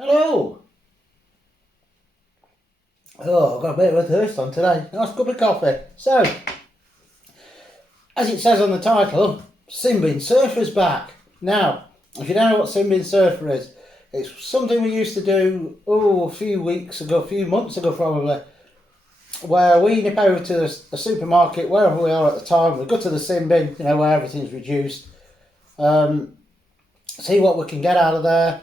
Hello! Oh, I've got a bit of a thirst on today. Nice cup of coffee. So, as it says on the title, Simbin Surfer's back. Now, if you don't know what Simbin Surfer is, it's something we used to do, a few months ago probably, where we nip over to a supermarket, wherever we are at the time, we go to the Simbin, where everything's reduced, see what we can get out of there,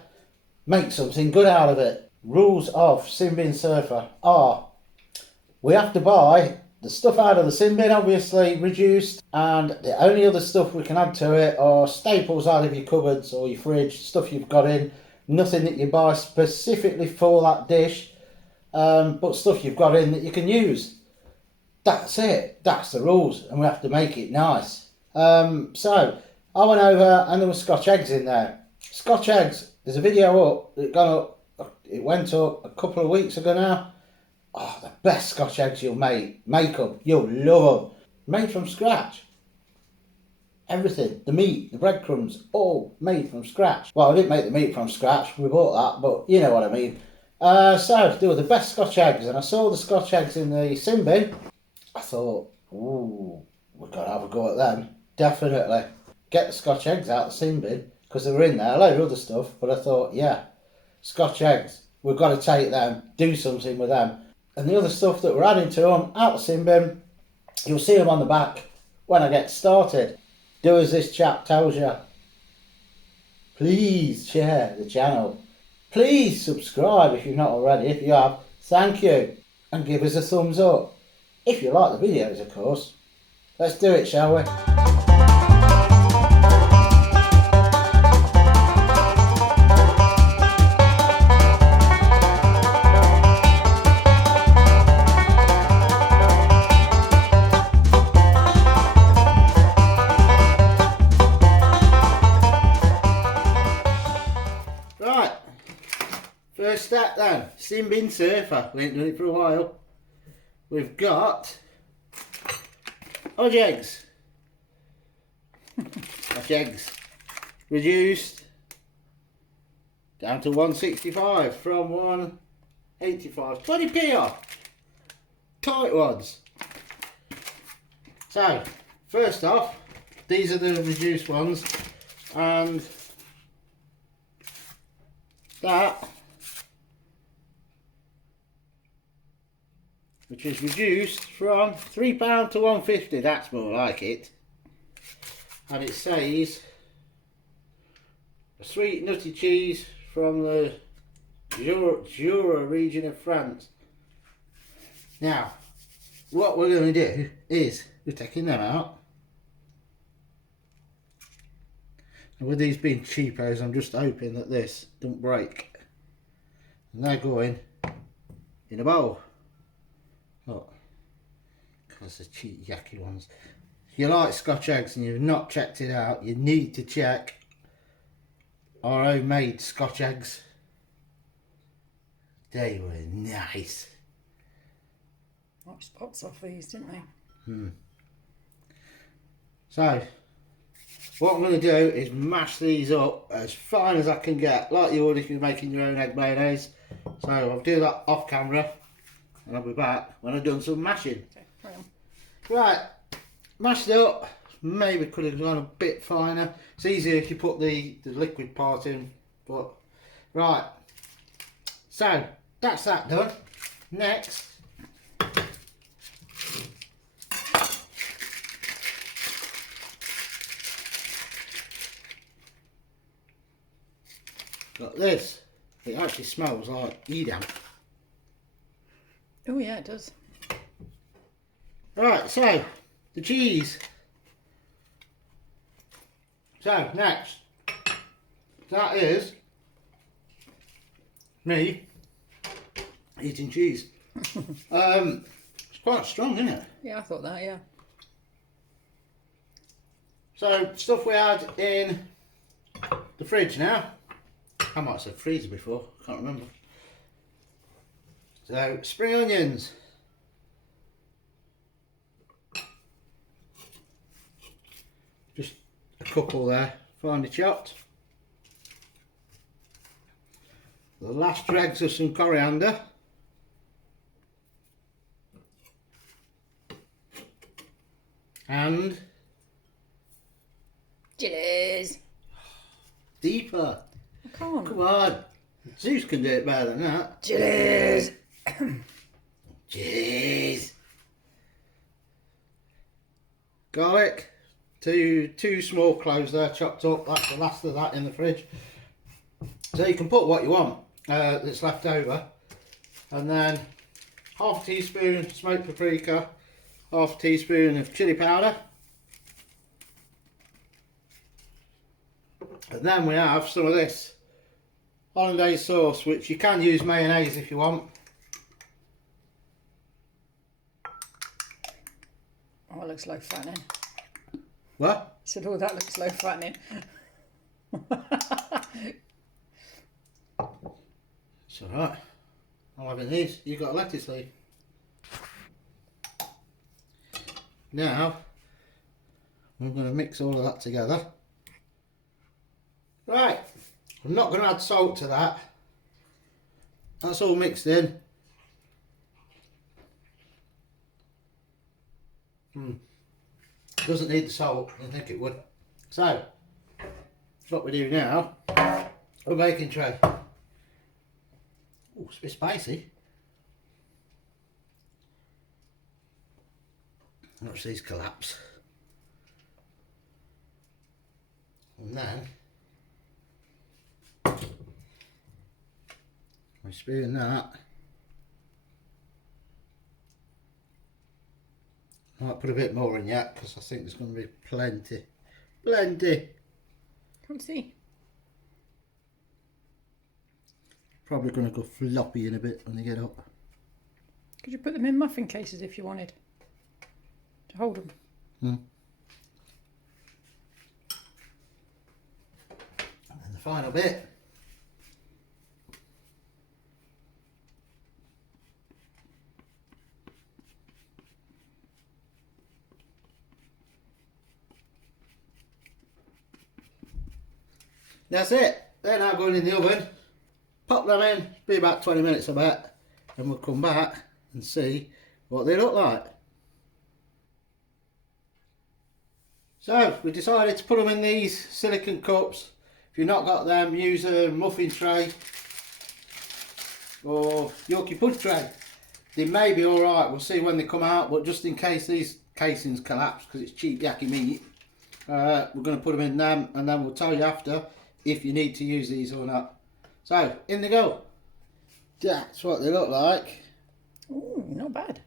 make something good out of it. Rules of Simbin Surfer are: we have to buy the stuff out of the sin bin, obviously reduced, and the only other stuff we can add to it are staples out of your cupboards or your fridge, stuff you've got in, nothing that you buy specifically for that dish, but stuff you've got in that you can use. That's it, that's the rules, and we have to make it nice. So I went over and there were Scotch eggs in there. Scotch eggs, there's a video up, it went up a couple of weeks ago now. Oh, the best Scotch eggs you'll make them, you'll love them. Made from scratch. Everything, the meat, the breadcrumbs, all made from scratch. Well, I didn't make the meat from scratch, we bought that, but you know what I mean. So, they were the best Scotch eggs, and I saw the Scotch eggs in the sin bin. I thought, ooh, we've got to have a go at them. Definitely. Get the Scotch eggs out of the sin bin, because they were in there, a load of other stuff, but I thought, yeah, Scotch eggs, we've got to take them, do something with them. And the other stuff that we're adding to them, out the sin bin, you'll see them on the back when I get started. Do as this chap tells you. Please share the channel. Please subscribe if you've not already. If you have, thank you. And give us a thumbs up. If you like the videos, of course. Let's do it, shall we? Right, first step then, Simbin Surfer. We ain't done it for a while. We've got Scotch eggs. Scotch eggs. Reduced down to 165 from 185. 20p off. Tight ones. So, first off, these are the reduced ones, and that, which is reduced from £3 to £1.50, that's more like it. And it says a sweet nutty cheese from the Jura region of France. Now, what we're going to do is we're taking them out. And with these being cheapos, I'm just hoping that this don't break. And they're going in a bowl. Look, because the cheap yucky ones. If you like Scotch eggs and you've not checked it out, you need to check our homemade Scotch eggs. They were nice. Knocked spots off these, didn't they? So, what I'm going to do is mash these up as fine as I can get, like you would if you're making your own egg mayonnaise. So I'll do that off camera, and I'll be back when I've done some mashing. Okay, carry on. Right, mashed it up. Maybe could have gone a bit finer. It's easier if you put the liquid part in, but right. So that's that done. Next, got this. It actually smells like Edam. Oh yeah, it does. Right, so the cheese. So next, that is me eating cheese. It's quite strong, isn't it? Yeah, I thought that, yeah. So stuff we had in the fridge now. I might have said freezer before, can't remember. So spring onions. Just a couple there, finely chopped. the last dregs of some coriander. And Chilies. deeper. I can't. Come on. Zeus can do it better than that. Chilies. Jeez. Garlic. Two small cloves there chopped up. That's the last of that in the fridge. So you can put what you want that's left over. And then half a teaspoon smoked paprika, half a teaspoon of chili powder. And then we have some of this hollandaise sauce, which you can use mayonnaise if you want. Oh, it looks low fattening. What? I said, oh, that looks low fattening. It's alright. I'm having these. You got a lettuce leaf. Now, I'm going to mix all of that together. Right. I'm not going to add salt to that. That's all mixed in. Doesn't need the salt. I didn't think it would. So, what we do now, a baking tray. Oh, it's a bit spicy. Watch these collapse. And then we spoon that. I might put a bit more in yet because I think there's going to be plenty. Can't see. Probably going to go floppy in a bit when they get up. Could you put them in muffin cases if you wanted to hold them? And then the final bit. That's it. They're now going in the oven. Pop them in. Be about 20 minutes I bet. And we'll come back and see what they look like. So we decided to put them in these silicone cups. If you've not got them, use a muffin tray or Yorkie pud tray. They may be alright. We'll see when they come out. But just in case these casings collapse because it's cheap yakky meat, we're going to put them in them and then we'll tell you after if you need to use these or not. So, in they go. That's what they look like. Ooh, not bad.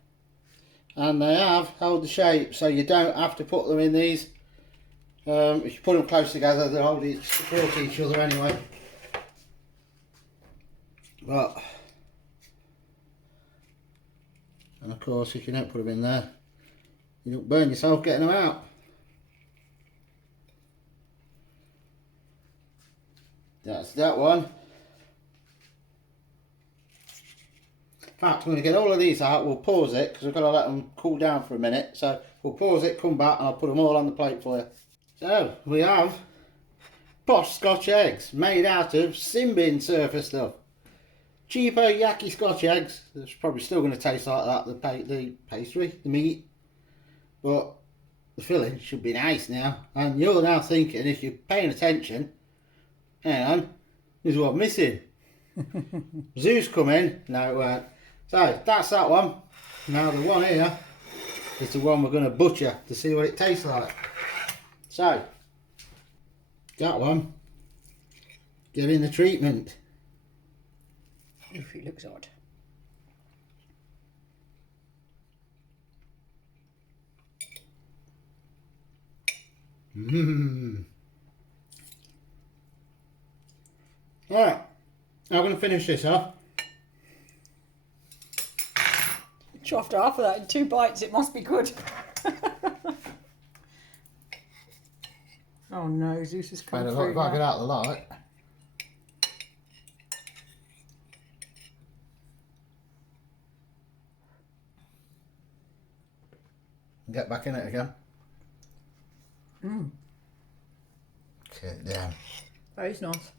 And they have held the shape, so you don't have to put them in these. If you put them close together, they hold each, support each other anyway. But, and of course, if you don't put them in there, you don't burn yourself getting them out. That's that one. In fact, I'm going to get all of these out. We'll pause it because we've got to let them cool down for a minute. So we'll pause it, come back, and I'll put them all on the plate for you. So we have posh Scotch eggs made out of sin bin surfer stuff. Cheaper yakky Scotch eggs. It's probably still going to taste like that, the pastry, the meat. But the filling should be nice now. And you're now thinking, if you're paying attention, hang on, this is what I'm missing. Zeus come in. No, it won't. So that's that one. Now the one here is the one we're going to butcher to see what it tastes like. So that one, getting the treatment. Oof, it looks odd. Alright, I'm going to finish this off. Chuffed half of that in 2 bites, it must be good. Oh no, Zeus has come Better through look if I get now. out of the light. Get back in it again. Okay, down. That is nice.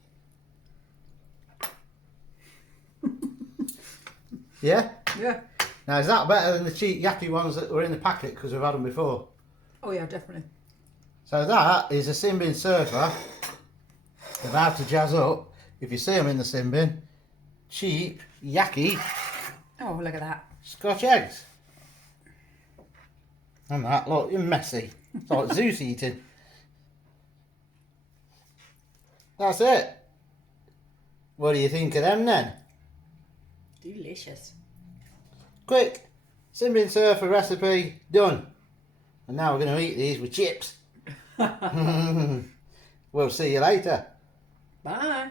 Yeah? Yeah. Now, is that better than the cheap yappy ones that were in the packet because we've had them before? Oh yeah, definitely. So that is a sin bin surfer about to jazz up. If you see them in the sin bin, cheap, yucky Oh, look at that. Scotch eggs. And that, look, you're messy. It's like Zeus eating. That's it. What do you think of them then? Delicious. Quick, sin bin surfer recipe done. And now we're going to eat these with chips. We'll see you later. Bye.